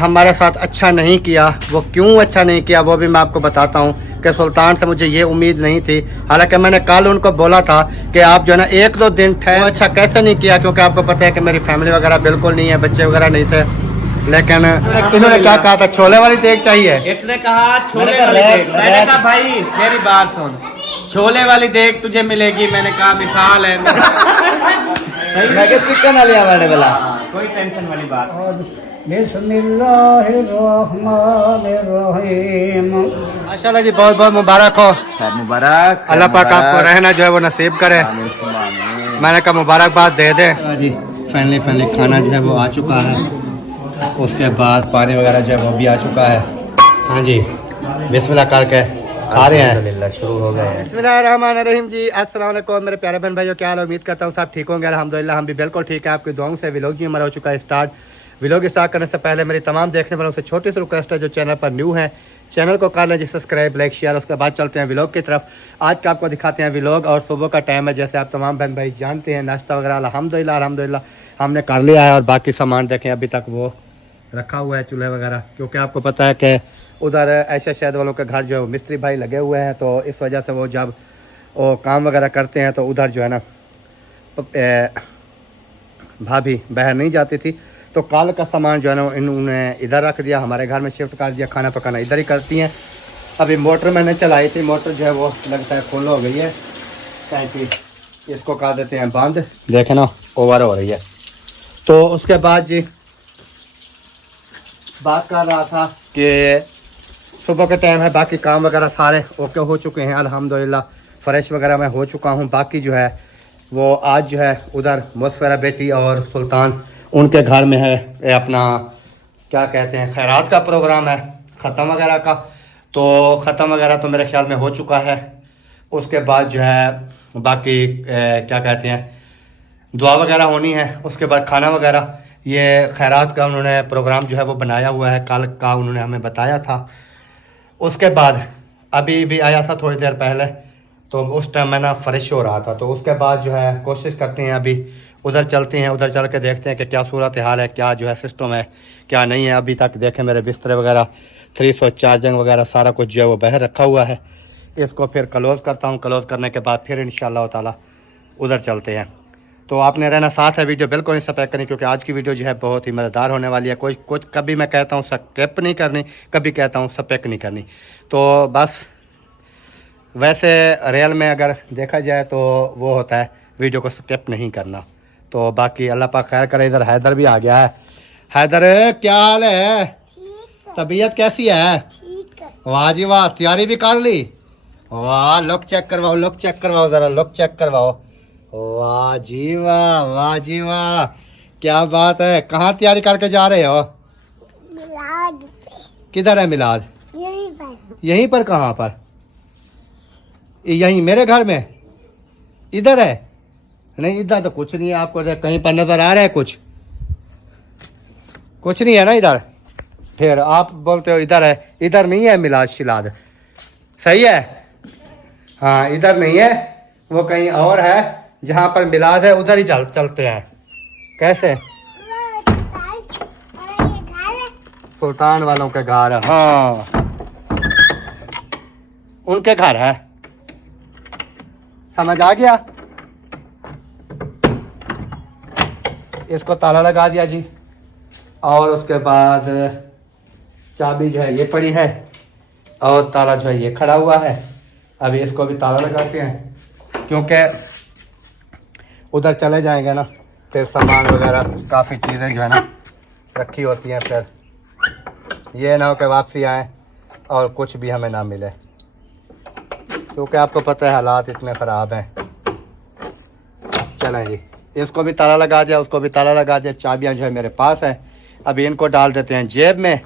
हमारे साथ अच्छा नहीं किया। वो क्यों अच्छा नहीं किया वो भी मैं आपको बताता हूँ कि सुल्तान से मुझे ये उम्मीद नहीं थी। हालांकि मैंने कल उनको बोला था कि आप जो है ना 1-2 दिन ठहर। अच्छा कैसे नहीं किया, क्योंकि आपको पता है कि मेरी फैमिली वगैरह बिल्कुल नहीं है, बच्चे वगैरह नहीं थे। लेकिन इन्होंने क्या कहा था, छोले वाली देग चाहिए। इसने कहा छोले वाली देग। मैंने कहा भाई मेरी बात सुन, छोले वाली देग तुझे मिलेगी। मैंने कहा मिसाल है। मैं क्या चिकन वाली हमारे वाला कोई टेंशन वाली बात। माशाल्लाह जी, बहुत बहुत मुबारक हो। मुबारक। अल्लाह पाक आपको रहना जो है वो नसीब करे। मैंने कहा मुबारकबाद दे दे जी। फाइनली खाना जो है वो आ चुका है। उसके बाद पानी वगैरह जो है वो भी आ चुका है। हाँ जी, बिस्मिल्लाह करके खा रहे हैं। शुरू हो गए। बिस्मिल्लाहिर्रहमानिर्रहीम जी। अस्सलाम वालेकुम मेरे प्यारे बहन भाइयों, क्या हाल है? उम्मीद करता हूँ सब ठीक होंगे। अल्हम्दुलिल्लाह हम भी बिल्कुल ठीक है, आपकी दुआओं से। व्लॉग जी हमारा हो चुका है स्टार्ट। व्लॉग स्टार्ट करने से पहले मेरी तमाम देखने वालों से छोटी सी रिक्वेस्ट है, जो चैनल पर न्यू है चैनल को कर लें जी सब्सक्राइब, लाइक, शेयर। उसके बाद चलते हैं व्लॉग की तरफ। आज का आपको दिखाते हैं व्लॉग। और सुबह का टाइम है, जैसे आप तमाम बहन भाई जानते हैं, नाश्ता वगैरह अल्हम्दुलिल्लाह हमने कर लिया है। और बाकी सामान देखें अभी तक वो रखा हुआ है, चूल्हे वगैरह, क्योंकि आपको पता है कि उधर ऐशा शहद वालों के घर जो है वो मिस्त्री भाई लगे हुए हैं। तो इस वजह से वो जब वो काम वगैरह करते हैं तो उधर जो है ना भाभी बाहर नहीं जाती थी। तो कल का सामान जो है ना इन्होंने इधर रख दिया, हमारे घर में शिफ्ट कर दिया। खाना पकाना इधर ही करती हैं। अभी मोटर मैंने चलाई थी, मोटर जो है वो लगता है फुल हो गई है। कि इसको कर देते हैं बंद, देखे ना ओवर हो रही है। तो उसके बाद जी बात कर रहा था कि सुबह का टाइम है, बाकी काम वगैरह सारे ओके हो चुके हैं अल्हम्दुलिल्लाह। फ्रेश वगैरह मैं हो चुका हूँ। बाकी जो है वो आज जो है उधर मुसफरा बेटी और सुल्तान उनके घर में है, ये अपना क्या कहते हैं खैरात का प्रोग्राम है, ख़त्म वगैरह का। तो ख़त्म वगैरह तो मेरे ख्याल में हो चुका है। उसके बाद जो है बाकी क्या कहते हैं दुआ वगैरह होनी है। उसके बाद खाना वगैरह, ये खैरात का उन्होंने प्रोग्राम जो है वो बनाया हुआ है, कल का उन्होंने हमें बताया था। उसके बाद अभी भी आया था थोड़ी देर पहले, तो उस टाइम मैं ना फ्रेश हो रहा था। तो उसके बाद जो है कोशिश करते हैं अभी उधर चलते हैं, उधर चल के देखते हैं कि क्या सूरत हाल है, क्या जो है सिस्टम है, क्या नहीं है। अभी तक देखें मेरे बिस्तर वगैरह 300 चार्जिंग वगैरह सारा कुछ जो है वो बाहर रखा हुआ है। इसको फिर क्लोज़ करता हूँ, क्लोज़ करने के बाद फिर इंशाअल्लाह ताला उधर चलते हैं। तो आपने रहना साथ है, वीडियो बिल्कुल नहीं स्किप करनी, क्योंकि आज की वीडियो जो है बहुत ही मज़ेदार होने वाली है। कुछ कभी मैं कहता हूँ स्किप नहीं करनी, कभी कहता हूँ स्किप नहीं करनी। तो बस वैसे रियल में अगर देखा जाए तो वो होता है वीडियो को स्किप नहीं करना। तो बाकी अल्लाह पाक खैर करे। इधर हैदर भी आ गया है। हैदर क्या हाल है? तबीयत कैसी है? वाह जी वाह, तैयारी भी कर ली? वाह, लुक चेक करवाओ, लुक चेक करवाओ, ज़रा लुक चेक करवाओ। वाह जी वाह, वाह जी वाह, क्या बात है। कहाँ तैयारी करके जा रहे हो? मिलाद। किधर है मिलाद? यहीं पर। यहीं पर? कहाँ पर? यहीं मेरे घर में? इधर है? नहीं इधर तो कुछ नहीं है। आपको कहीं पर नजर आ रहा है कुछ? कुछ नहीं है ना इधर। फिर आप बोलते हो इधर है, इधर नहीं है मिलाद शिलाद, सही है? हाँ इधर नहीं है, वो कहीं और है जहाँ पर मिलाद है, उधर ही चलते हैं। कैसे? सुल्तान वालों के घर है, हाँ उनके घर है। समझ आ गया? इसको ताला लगा दिया जी। और उसके बाद चाबी जो है ये पड़ी है, और ताला जो है ये खड़ा हुआ है। अभी इसको भी ताला लगाते हैं, क्योंकि उधर चले जाएंगे ना फिर सामान वगैरह काफ़ी चीज़ें जो है ना रखी होती हैं। फिर ये ना हो कि वापसी आए और कुछ भी हमें ना मिले, क्योंकि आपको पता है हालात इतने ख़राब हैं। चलें जी, इसको भी ताला लगा दिया, उसको भी ताला लगा दिया। चाबियां जो है मेरे पास है, अभी इनको डाल देते हैं जेब में।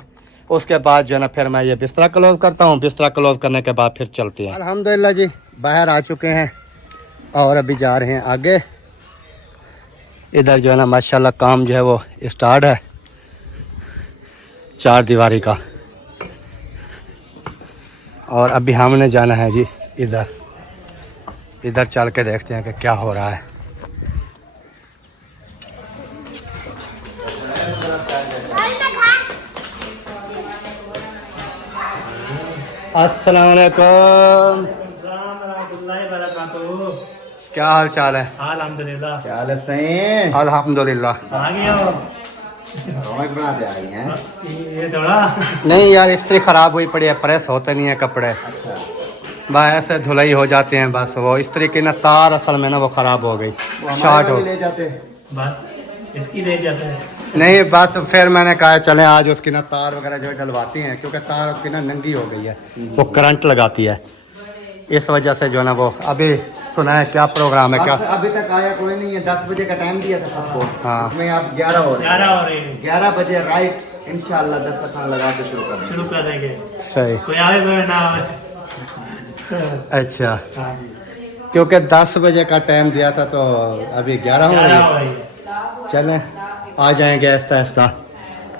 उसके बाद जो है ना फिर मैं ये बिस्तरा क्लोज़ करता हूँ। बिस्तरा क्लोज़ करने के बाद फिर चलते हैं। अल्हम्दुलिल्लाह जी बाहर आ चुके हैं और अभी जा रहे हैं आगे। इधर जो है ना माशाल्लाह काम जो है वो स्टार्ट है, 4 दीवारी का। और अभी हमने जाना है जी इधर, इधर चल के देखते हैं कि क्या हो रहा है। अस्सलाम वालेकुम। क्या हाल चाल है? अल्हम्दुलिल्लाह। क्या हाल है सही? अल्हम्दुलिल्लाह। आ गए हो? रौनक बनाते आ गई हैं। ये थोड़ा नहीं यार, इस्त्री खराब हुई पड़ी है, प्रेस होते नहीं है कपड़े, अच्छा, बस ऐसे धुलाई हो जाते हैं। बस वो इस्त्री की ना तार असल में ना वो खराब हो गई, वो हमारे शॉर्ट हो वाली ले जाते। बस इसकी ले जाते हैं। नहीं। बस फिर मैंने कहा चले आज उसकी ना तार वगैरह जो है डलवाती हैं, क्योंकि तार उसकी ना नंगी हो गई है, वो करंट लगाती है, इस वजह से जो है ना वो। अभी सुना है क्या प्रोग्राम है क्या? बस अभी तक आया कोई नहीं है। 10 बजे का टाइम दिया था सबको। हाँ। इसमें आप 11 हो रहे हैं। 11 हो रही है। 11 बजे राइट इंशाल्लाह दस्तरखान लगा के शुरू कर देंगे। सही। कोई आवे कोई ना आवे। अच्छा, हाँ जी। क्योंकि 10 बजे का टाइम दिया था तो अभी 11 हो 11 हो रही रही है। है। चलें आ जाएंगे आहिस्ता आहिस्ता।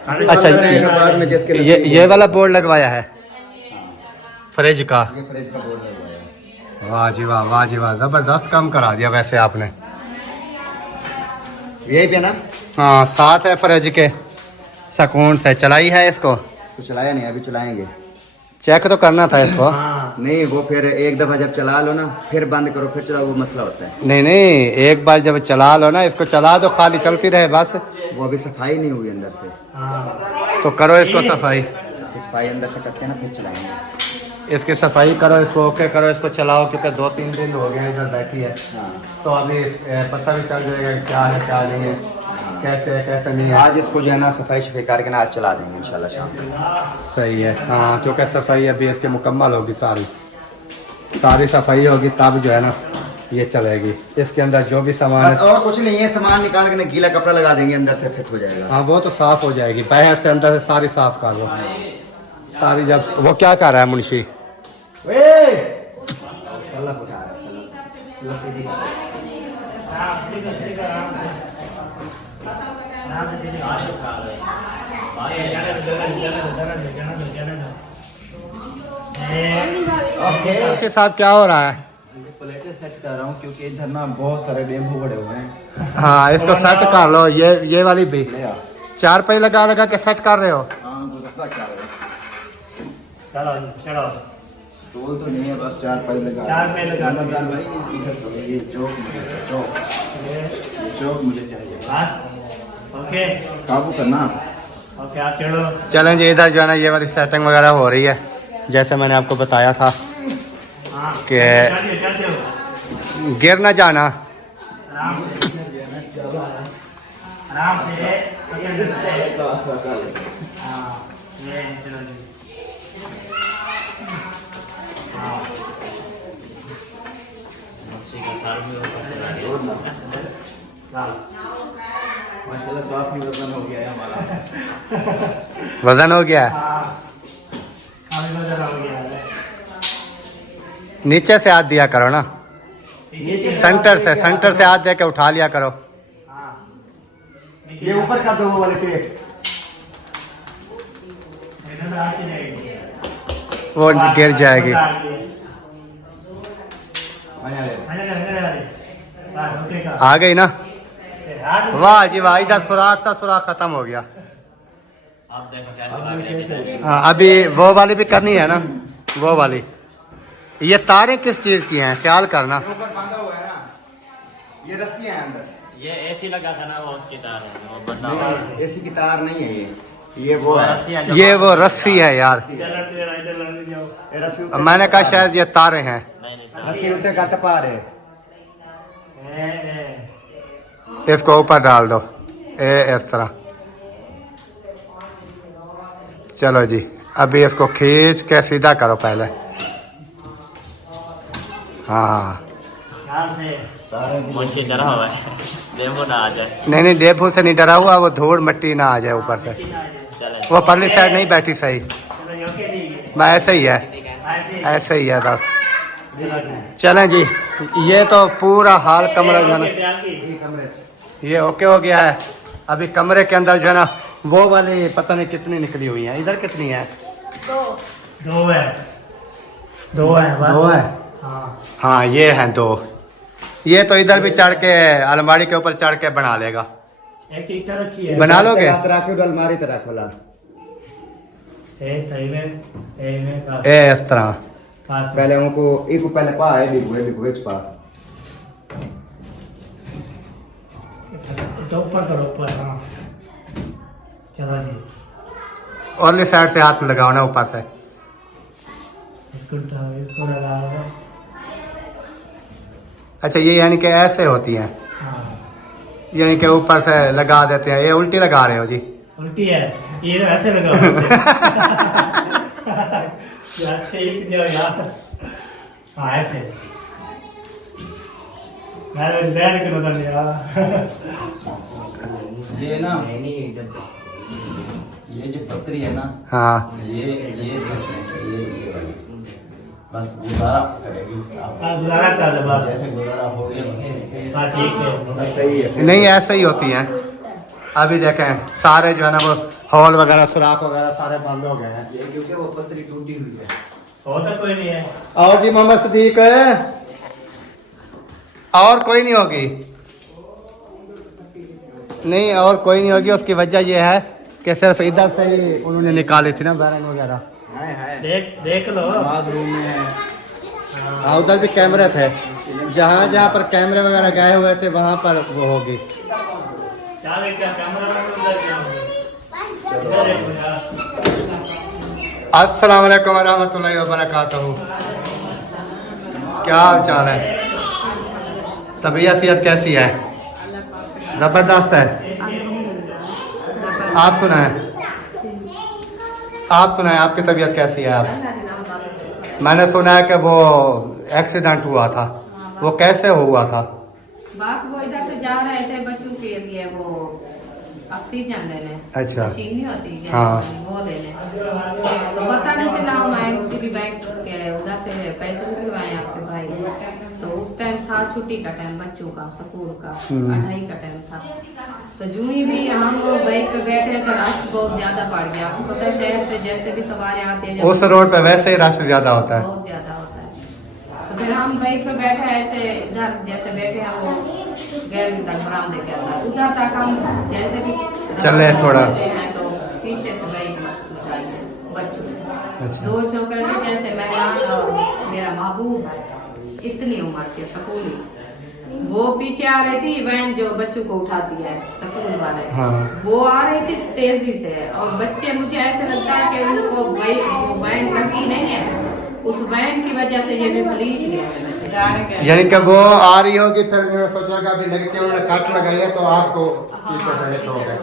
खाने अच्छा, वाला ये नहीं बाद में जिसके ये वाला बोर्ड लगवाया है फ्रिज का? ये फ्रिज का बोर्ड लगवाया। वाह जी वाह, वाह जी वाह, जबरदस्त काम करा दिया वैसे आपने। यही पे ना हाँ, साथ है फ्रिज के, सुकून से चलाई है इसको। तो चलाया नहीं, अभी चलाएंगे। चेक तो करना था इसको। हाँ। नहीं, वो फिर एक दफा जब चला लो ना, फिर बंद करो, फिर चलाओ, वो मसला होता है। नहीं नहीं, एक बार जब चला लो ना, इसको चला दो, खाली चलती रहे बस। वो अभी सफाई नहीं हुई अंदर से। हाँ। तो करो इसको सफाई, इसकी सफाई अंदर से करते हैं ना, फिर चलाएंगे। इसकी सफाई करो, इसको ओके करो, इसको चलाओ, क्योंकि 2-3 दिन हो गए इधर बैठी है, हाँ, तो अभी पता भी चल जाएगा कि क्या है क्या नहीं है, कैसे है कैसे नहीं है। आज इसको जो है ना सफाई शफाई करके ना आज चला देंगे इंशाल्लाह शाम को। सही है। हाँ, क्योंकि सफाई अभी इसकी मुकम्मल होगी, सारी सफाई होगी तब जो है ना ये चलेगी। इसके अंदर जो भी सामान बस है, और कुछ नहीं है, सामान निकाल के ना गीला कपड़ा लगा देंगे, अंदर से फिट हो जाएगा। हाँ वो तो साफ हो जाएगी, बाहर से अंदर से सारी साफ कर लो सारी। जब वो क्या कर रहा है मुंशी? मुंशी साहब क्या हो रहा है? प्लेटें सेट कर रहा हूँ क्योंकि इधर ना बहुत सारे डेम्पू बड़े हुए हैं। हाँ, इसको सेट कर लो, ये वाली भी ले आ। 4 पे लगा लगा के सेट कर रहे हो। हाँ, तो रखा क्या है? चलो चलो। स्टूल तो नहीं है, बस 4 पाई लगा। 4 पाई लगा दो। रमजान भाई इधर तो ये चौक मुझे ये चौक मुझे चाहिए। बस ओके काबू करना। ओके, आप चलो। चलें जी, इधर जो है ना ये वाली सेटिंग वगैरह हो रही है, जैसे मैंने आपको बताया था हाँ। कि चल दो। गिर ना जाना। आराम से आराम से। हाँ, ये चलो जी। हाँ। माशाल्लाह काफी वजन हो गया है हमारा। वजन हो गया है, हाँ, काफी वजन हो गया है। नीचे से हाथ दिया करो ना, सेंटर से हाथ दे के उठा लिया करो। हाँ। ये ऊपर कर दो वो वाले टेप। इधर आती रहेगी। वो गिर जाएगी। आ गई ना? वाह जी वाह, इधर सुराख था, सुराख खत्म हो गया। हाँ, अभी वो वाली भी करनी है ना, वो वाली। ये तारें किस चीज की हैं, ख्याल करना। ऊपर बांधा हुआ है ना, ये रस्सी है अंदर। ये एसी लगा था ना, वो उसकी तार है, वो बंदा हुआ है। एसी की तार नहीं है ये वो है। रस्सी है, ये वो रस्सी है यार, ये रस्सी ऊपर मैंने कहा शायद ये तारें हैं। नहीं नहीं, रस्सी ऊपर का टपा रहे। इसको ऊपर डाल दो, इस तरह। चलो जी, अभी इसको खींच के सीधा करो पहले। हाँ, मुझसे डरा हुआ है, देखो ना आ जाए। नहीं नहीं, देवभू से नहीं डरा हुआ, वो धूल मिट्टी ना आ जाए ऊपर से। चले वो परली साइड नहीं बैठी सही, बस ऐसे ही है, ऐसे ही है बस। चलें जी, ये तो पूरा हाल कमरा जो है ना ये ओके हो गया है। अभी कमरे के अंदर जो है ना वो वाली पता नहीं कितनी निकली हुई है, इधर कितनी है? दो है बस। 2 है। हाँ। हाँ, ये हैं 2। ये तो इधर भी चढ़ के अलमारी के ऊपर चढ़ के बना लेगा। एक चीज रखी है। बना लोगे? रात रखो अलमारी तरह खोला। ए इस तरह पहले उनको एक पहले पा है भी पा चलो जी और साइड से हाथ लगाओ ना ऊपर से इसको लगाओ। अच्छा ये यानी कि ऐसे होती हैं यानी कि ऊपर से लगा देते हैं ये उल्टी लगा रहे हो जी उल्टी है ये ऐसे लगाओ ऐसे एक जो यार हाँ ऐसे मैं लैंड कर उधर यार ये ना ये जो पत्री है ना हाँ ये वाली बस गुजारा करेगी गुजारा कर दे बस जैसे गुजारा हो गया हाँ ठीक है सही है। नहीं ऐसे ही होती हैं अभी देखें सारे जो है ना वो हॉल वगैरह सुराख वगैरह सारे बंद हो गए हैं ये क्योंकि वो पत्री टूटी हुई है। और तो कोई नहीं है और जी मोहम्मद सदीक और कोई नहीं होगी नहीं और कोई नहीं होगी उसकी वजह यह है कि सिर्फ इधर से ही उन्होंने निकाली थी ना बैरन वगैरह देख लो रूम में है। हाँ उधर भी कैमरे थे जहाँ जहाँ पर कैमरे वगैरह गए हुए थे वहाँ पर वो होगी अस्सलाम वालेकुम रहमतुल्लाहि व बरकातहू क्या हाल चाल है तबीयत कैसी है ज़बरदस्त है आप सुनाएं आपकी तबीयत कैसी है आप मैंने सुना है कि वो एक्सीडेंट हुआ था वो कैसे हुआ था बस वो इधर से जा रहे थे बच्चों के लिए वो ऑक्सीजन लेने अच्छा। मशीन नहीं होती है हाँ। वो लेने तो पता नहीं चला हम आए किसी भी बैंक के उधर से पैसे निकलवाए आपके भाई तो उस टाइम था छुट्टी का टाइम बच्चों का स्कूल का 2:30 का टाइम था तो जूं ही भी हम बाइक पे बैठे तो रश बहुत ज्यादा बढ़ गया आपको पता है शहर से जैसे भी सवारी आती है उस रोड पे वैसे ही रश ज्यादा होता है बहुत ज्यादा होता है तो फिर हम बाइक पे बैठे ऐसे इधर जैसे बैठे हैं वो गैल तक बरामदे के अंदर उधर तक हम जैसे भी चले थोड़ा। हैं तो पीछे से बाइक लगाई है बच्चों अच्छा। 2 छोकरे थे जैसे मैं मेरा महबूब इतनी उम्र के स्कूली वो पीछे आ रही थी वैन जो बच्चों को उठाती है स्कूल वाले हाँ। वो आ रही थी तेजी से और बच्चे मुझे ऐसे लगता है कि उनको वैन लगी नहीं है उस वैन की वजह से ये भी फलीज गए यानी कि वो आ रही होगी फिर मैंने सोचा कि अभी लगती है उन्होंने कट लगाई है तो आपको पीछे से हिट हो गया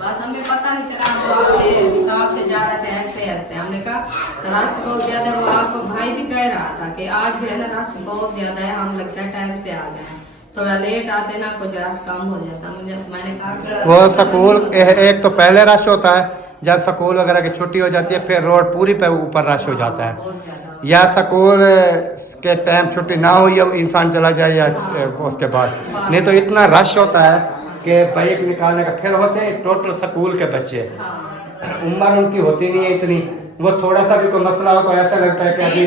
बस हमें पता नहीं चला वो अपने हिसाब से जा रहे थे हंसते हंसते हमने कहा रश बहुत ज्यादा वो आपको भाई भी कह रहा था कि आज जो है ना रश बहुत ज्यादा है हम लगता है टाइम से आ गए हैं थोड़ा लेट आते ना कुछ रश कम हो जाता मैंने कहा वो स्कूल एक तो पहले रश होता है जब स्कूल वगैरह की छुट्टी हो जाती है फिर रोड पूरी पे ऊपर रश हो जाता है बहुत ज्यादा या स्कूल के टाइम छुट्टी ना हुई अब इंसान चला जाए या उसके बाद नहीं तो इतना रश होता है कि बाइक निकालने का फिर होते हैं टोटल स्कूल के बच्चे उम्र उनकी होती नहीं है इतनी वो थोड़ा सा भी कोई मसला हो तो ऐसा लगता है कि अभी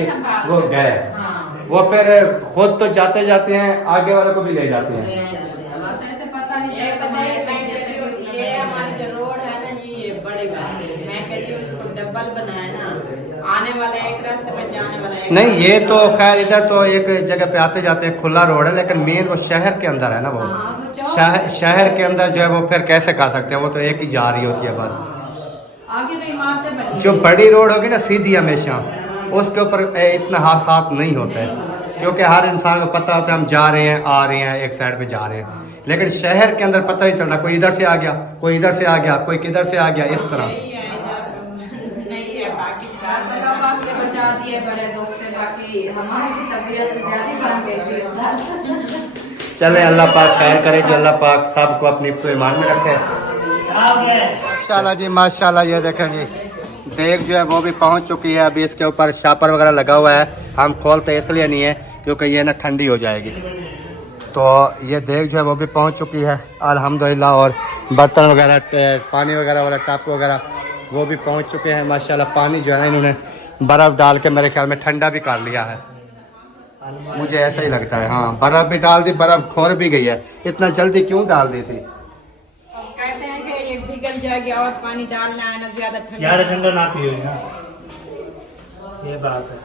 वो गए वो फिर खुद तो जाते जाते हैं आगे वाले को भी ले जाते हैं बस ऐसे पता नहीं चलता ये हमारी जो रोड है ना जी ये बड़ी बात है मैं कहती हूँ इसको डबल बनाए ना आने वाला एक रास्ते में जाने वाला एक नहीं ये तो खैर इधर तो एक जगह पे आते जाते हैं खुला रोड है लेकिन मेन वो शहर के अंदर है ना वो शहर के अंदर जो है वो फिर कैसे कर सकते हैं वो तो एक ही जा रही होती है बस आगे भी इमारतें बनी जो बड़ी रोड होगी ना सीधी हमेशा उसके ऊपर इतना हादसा नहीं होता है क्योंकि हर इंसान को पता होता है हम जा रहे हैं आ रहे हैं एक साइड पे जा रहे हैं लेकिन शहर के अंदर पता नहीं चलता कोई इधर से आ गया कोई इधर से आ गया कोई किधर से आ गया इस तरह यही है इधर नहीं है पाकिस्तान बस अल्लाह पाक ने बचा दिए बड़े दुख से बाकी हमारी भी तबीयत ज्यादा बन गई थी चले अल्लाह पाक खैर करे कि अल्लाह पाक सबको अपनी ईमान में रखे माशाल्लाह जी माशाल्लाह ये देखें जी देख जो है वो भी पहुंच चुकी है अभी इसके ऊपर शापर वगैरह लगा हुआ है हम खोलते इसलिए नहीं है क्योंकि ये ना ठंडी हो जाएगी तो ये देख जो है वो भी पहुंच चुकी है अल्हम्दुलिल्लाह और बर्तन वगैरह पानी वगैरह वाला टप वगैरह वो भी पहुंच चुके हैं माशाल्लाह पानी जो है ना इन्होंने बर्फ़ डाल के मेरे ख्याल में ठंडा भी कर लिया है मुझे ऐसा ही लगता है हाँ बर्फ़ भी डाल दी बर्फ़ खोर भी गई है इतना जल्दी क्यों डाल दी थी कहते हैं कि ये पिघल जाएगी और पानी डालना है ना, ज्यादा ज्यादा ठंडा ना पियो ना, ये बात है।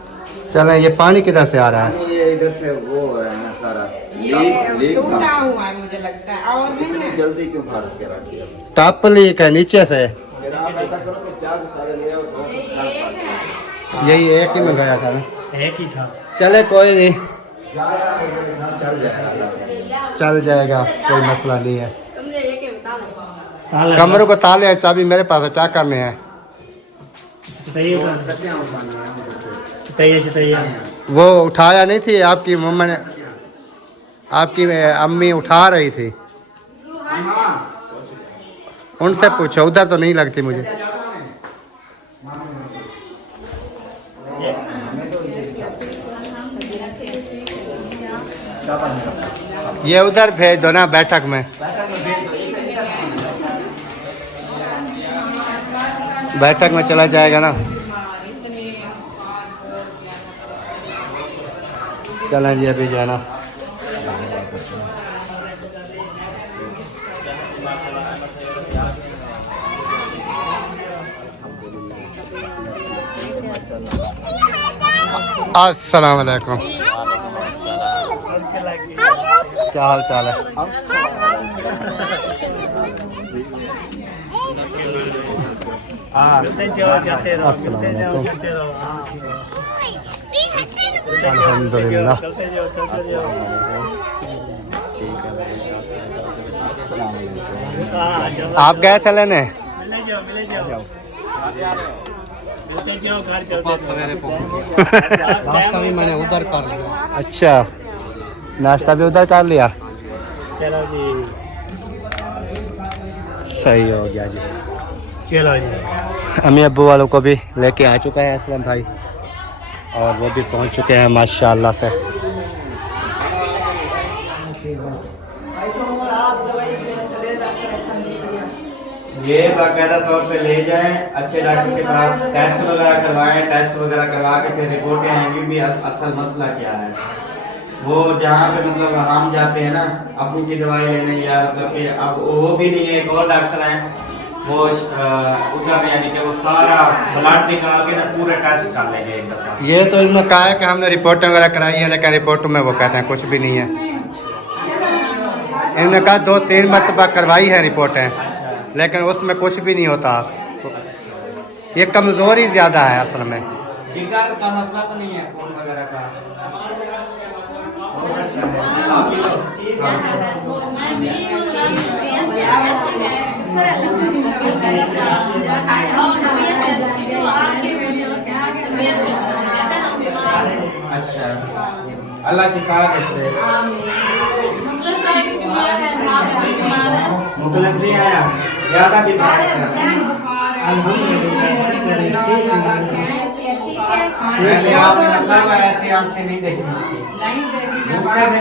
चलें, ये पानी किधर से आ रहा है? ये इधर से वो हो रहा है ना सारा, ये टूटा हुआ है मुझे लगता है, और नहीं इतनी है। जल्दी क्यों फाड़ के रखी है? टॉप लीक है नीचे से। फिर आप ऐसा करो कि चार सारे ले आओ, दो चार पाँच। यही एक ही में गया था ना। एक ही था। चले कोई नहीं, चल जाएगा। चल जाएगा, कोई मसला नहीं है। ताला- कमरों को ताले हैं, चाबी मेरे पास है, क्या करने हैं? बताइए बताइए बताइए। वो उठाया नहीं थी आपकी मम्मा ने, आपकी अम्मी उठा रही थी, उनसे पूछो, उधर तो नहीं लगती मुझे। ये उधर भेज दो ना बैठक में, बैठक में चला जाएगा ना। चलें जी, अभी जाना। अस्सलाम वालेकुम, क्या हाल चाल है? मिलते जाओ, जाते रहो, मिलते जाओ, जाते रहो। अल्हम्दुलिल्लाह। चलते जाओ, चलते जाओ। हाँ, चलो। आप गए थे लेने? मिले जाओ, मिले जाओ। मिलते जाओ, घर चलते जाओ। नाश्ता भी मैंने उधर कर लिया। अच्छा, नाश्ता भी उधर कर लिया, चलो जी, सही हो गया जी। चलो जी। अम्मी अब्बू वालों को भी लेके आ चुका है असलम भाई, और वो भी पहुंच चुके हैं माशाल्लाह से। ये बाकायदा तौर पे ले जाएं, अच्छे डॉक्टर के पास टेस्ट वगैरह करवाएं, टेस्ट वगैरह करवा के फिर रिपोर्टें आएंगी भी असल मसला क्या है। वो जहाँ पे मतलब हम जाते हैं ना अबू की दवाई लेने, या मतलब कि अब वो भी नहीं है, एक और डॉक्टर हैं वो उधर यानी कि वो सारा ब्लड निकाल के ना पूरा टेस्ट कर लेंगे एक दफा। ये तो इन्होंने कहा है कि हमने रिपोर्टें वगैरह कराई है, लेकिन रिपोर्ट में वो कहते हैं कुछ भी नहीं है। इन्होंने कहा 2-3 मरतबा करवाई है रिपोर्टें, लेकिन उसमें कुछ भी नहीं होता। ये कमजोरी ज्यादा है असल में। जिगर का मसला तो नहीं है, खून वगैरह का। अच्छा, अल्लाह शिफा दे। मुखलस नहीं आया, ज्यादा बीमार है। ऐसी आंखें नहीं देखी इसकी, मुझसे भी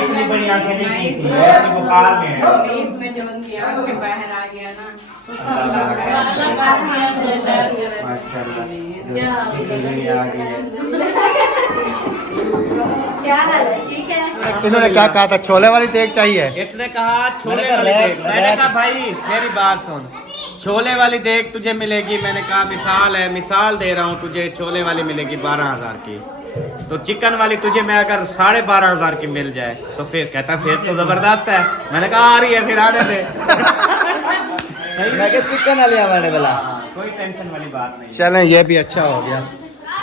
इतनी बड़ी आंखें नहीं की थी, ऐसी बुखार में है। में जो उनकी आंख के बाहर आ गया ना, माशाल्लाह, जिंदगी आ गई है। इन्होंने क्या कहा था, छोले वाली देग चाहिए? इसने कहा छोले वाली देग। मैंने कहा भाई मेरी बात सुन, छोले वाली देग तुझे मिलेगी। मैंने कहा मिसाल है, मिसाल दे रहा हूँ तुझे, छोले वाली मिलेगी 12,000 की, तो चिकन वाली तुझे मैं अगर 12,500 की मिल जाए तो फिर कहता फिर तो जबरदस्त है। मैंने कहा आ रही है, फिर आने दे। सही मैं क्या चिकन वाले हमारे वाला। कोई टेंशन वाली बात नहीं। चलें, ये भी अच्छा हो गया,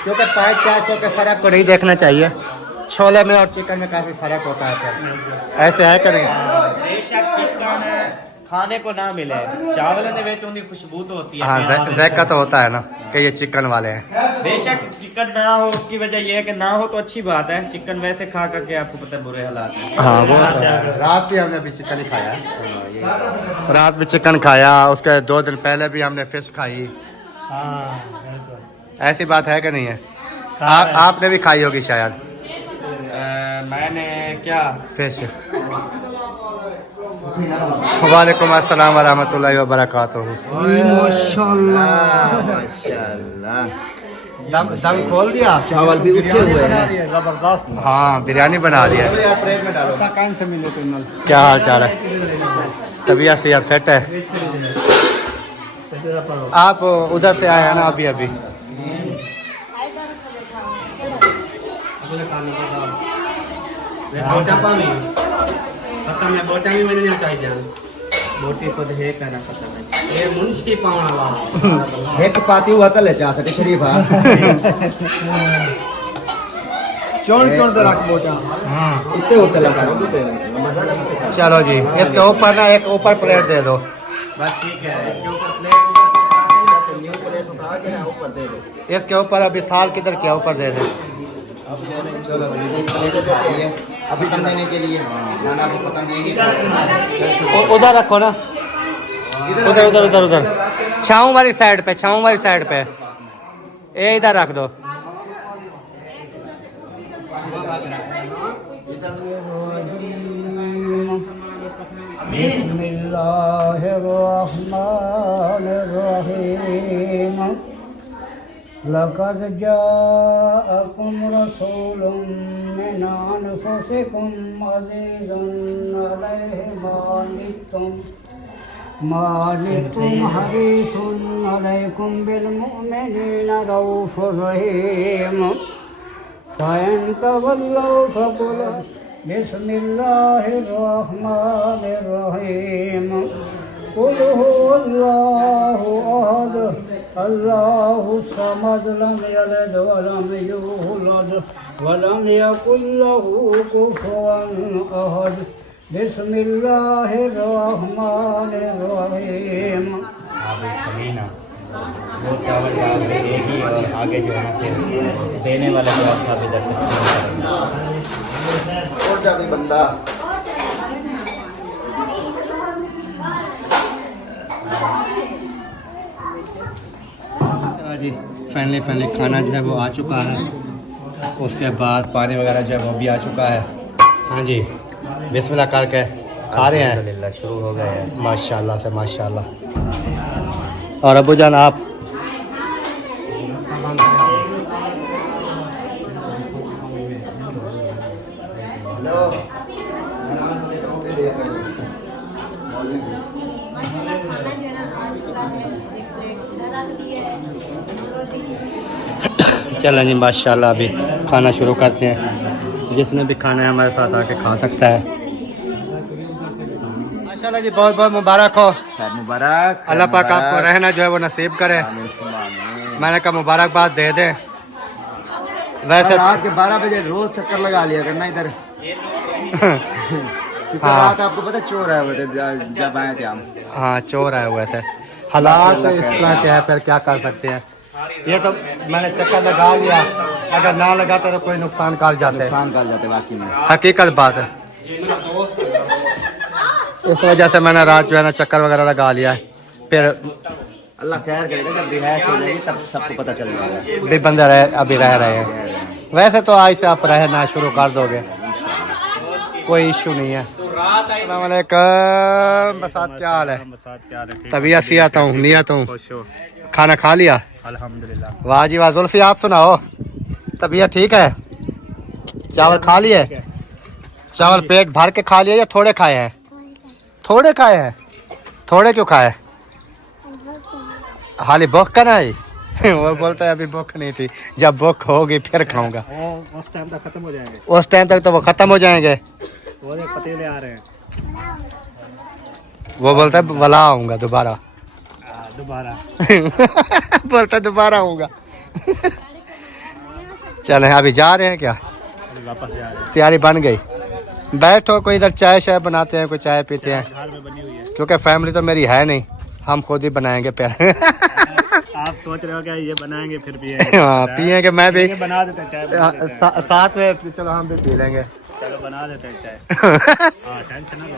क्योंकि 5-4 के फर्क को नहीं देखना चाहिए। छोले में और चिकन में काफी फर्क होता है, फिर ऐसे है करेंगे। बेशक चिकन खाने को ना मिले, चावल दे विच उनकी खुशबू तो होती है। हाँ, ज़ायका तो होता है ना कि ये चिकन वाले हैं। बेशक चिकन ना हो, उसकी वजह यह है कि ना हो तो अच्छी बात है। चिकन वैसे खा करके आपको पता है बुरे हालात हैं। हाँ, वो तो है। रात भी हमने अभी चिकन ही खाया, रात भी चिकन खाया, उसके 2 दिन पहले भी हमने फिश खाई। हाँ, बिल्कुल। ऐसी बात है कि नहीं है? आपने भी खाई होगी शायद मैंने क्या फिश। वालेकुम अस्सलाम व रहमतुल्लाहि व बरकातुहू। माशाल्लाह, दम खोल दिया, चावल भी उठे हुए हैं। हाँ, बिरयानी बना दिया। प्लेट में डालो। क्या हाल चाल है? तबीयत सेहत फिट है? आप उधर से आए हैं ना अभी अभी? एक पाती हुआ तले जा सके शरीफ है चोन तो रख बोटा इतने होते लगा रहे चलो जी, इसके ऊपर ना एक ऊपर प्लेट दे दो। बस ठीक है, इसके ऊपर न्यू प्लेट उठा के ना ऊपर दे दो। इसके ऊपर अभी थाल किधर क्या ऊपर दे दे। अब चलो प्लेट देते हैं अभी तक देने के लिए खाना को खत्म नहीं किया। उधर रखो ना, उधर उधर उधर उधर छाऊं वाली साइड पे, छाऊं वाली साइड पे। ये इधर रख दो। बिस्मिल्लाहिर्रहमानिर्रहीम लक़द जाअकुम रसूलुम मिन अनफुसिकुम अज़ीज़ुन अलैहि मा अनित्तुम हरीसुन अलैकुम बिल मुमिनीना रऊफ़ुर रहीम फ़इन तवल्लौ फ़क़ुल बिस्मिल्लाहिर्रहमानिर्रहीम कुल हुवल्लाहु अहद अल्लाहु समद लम यलिद वलम यूलद वलम यकुल लहू कुफुवन अहद बिस्मिल्लाहिर्रहमानिर्रहीम। वो चावल डाल देगी और आगे जो है ना फिर देने वाले जो है सब इधर तकसीम करेंगे। और जा भी बंदा जी फाइनली खाना जो है वो आ चुका है। उसके बाद पानी वगैरह जो है वो भी आ चुका है। हाँ जी, बिस्मिल्लाह करके खा रहे हैं। अल्हम्दुलिल्लाह शुरू हो गए हैं। माशाल्लाह से माशाल्लाह। और अबू जान आप? चलें जी, माशाल्लाह अभी खाना शुरू करते हैं। जिसने भी खाना है हमारे साथ आके खा सकता है। माशाल्लाह जी, बहुत बहुत मुबारक हो। मुबारक, अल्लाह पाक आपको रहना जो है वो नसीब करे। मैंने कहा मुबारकबाद दे दें। वैसे रात के 12 बजे रोज चक्कर लगा लिया करना इधर। रात आपको पता चोर आए हुए थे जब आए थे हम। हाँ, चोर आए हुए थे। हालात इस तरह के है, फिर क्या कर सकते हैं। ये तो मैंने चक्कर लगा लिया, अगर ना लगाता तो कोई नुकसान कर जाते। नुकसान कर जाते वाकई में, हकीकत बात है। इस वजह से मैंने रात जो है ना चक्कर वगैरह लगा लिया है। फिर अल्लाह खैर करेगा, जब रिहाइश हो जाएगी तब सबको पता चल जाएगा। भी बंदे अभी रह रहे हैं। वैसे तो आज से आप रहना शुरू कर दोगे, कोई इशू नहीं है। अस्सलाम वालेकुम। बसात क्या हाल है? तबीयत सी आता हूँ, नहीं आता हूँ। खाना खा लिया? अल्हम्दुलिल्लाह। वाह जी वाह। जुल्फी आप सुनाओ, तबीयत ठीक है? चावल खा लिए? चावल पेट भर के खा लिए या थोड़े खाए हैं? थोड़े खाए हैं। थोड़े क्यों खाए? हाली भूख का नहीं? वो बोलता है अभी भूख नहीं थी, जब भूख होगी फिर खाऊंगा। उस टाइम तक खत्म हो जाएंगे। उस टाइम तक तो वो खत्म हो जाएंगे। वो पतीले आ रहे हैं। वो बोलता है वाला आऊंगा दोबारा। बोलता दोबारा आऊंगा। चले अभी जा रहे हैं क्या? वापस जा रहे हैं। तैयारी बन गई। बैठो, कोई इधर चाय शाय बनाते हैं, कोई चाय पीते हैं। घर में बनी हुई है। क्योंकि फैमिली तो मेरी है नहीं, हम खुद ही बनाएंगे फिर। आप सोच रहे हो क्या ये बनाएंगे फिर पिएंगे? हाँ पिएंगे, मैं भी बना देते हैं चाय, बना देते हैं। साथ में चलो हम भी पी लेंगे। चलो बना देते हैं चाय। हाँ टेंशन ना लो।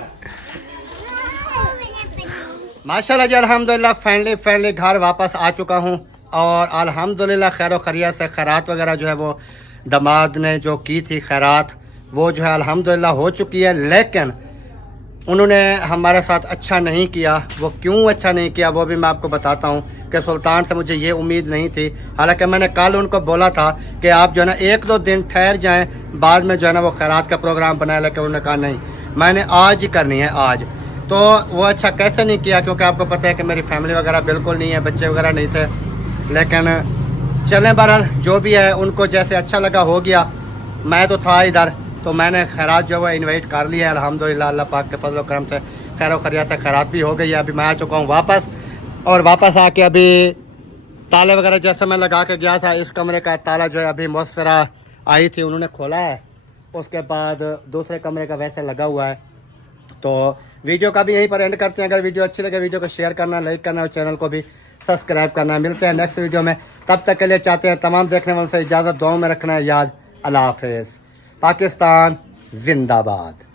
माशाल्लाह जी, अल्हम्दुलिल्लाह फाइनली घर वापस आ चुका हूँ। और अल्हम्दुलिल्लाह खैर खैरियत से खैरात वगैरह जो है वो दामाद ने जो की थी खैरात, वो जो है अल्हम्दुलिल्लाह हो चुकी है। लेकिन उन्होंने हमारे साथ अच्छा नहीं किया। वो क्यों अच्छा नहीं किया वो भी मैं आपको बताता हूँ कि सुल्तान से मुझे ये उम्मीद नहीं थी। हालांकि मैंने कल उनको बोला था कि आप जो है ना 1-2 दिन ठहर जाएं, बाद में जो है ना वो खैरात का प्रोग्राम बनाया। लेकिन उन्होंने कहा नहीं, मैंने आज ही करनी है आज। तो वो अच्छा कैसे नहीं किया, क्योंकि आपको पता है कि मेरी फैमिली वगैरह बिल्कुल नहीं है, बच्चे वगैरह नहीं थे। लेकिन चलें बहरहाल जो भी है, उनको जैसे अच्छा लगा हो गया। मैं तो था इधर, तो मैंने खैरात जो है इनवाइट कर लिया है अल्हम्दुलिल्लाह, अल्लाह पाक के फजल करम से खैर खैरियत से खैरात भी हो गई है। अभी मैं आ चुका हूँ वापस, और वापस आके अभी ताले वगैरह जैसे मैं लगा के गया था, इस कमरे का ताला जो है अभी मुस्फरा आई थी उन्होंने खोला है, उसके बाद दूसरे कमरे का वैसे लगा हुआ है। तो वीडियो का भी यहीं पर एंड करते हैं। अगर वीडियो अच्छी लगे वीडियो को शेयर करना, लाइक करना और चैनल को भी सब्सक्राइब करना। मिलते हैं नेक्स्ट वीडियो में, तब तक के लिए चाहते हैं तमाम देखने वालों से इजाज़त, दुआओं में रखना है याद। अल्लाह हाफिज़। पाकिस्तान जिंदाबाद।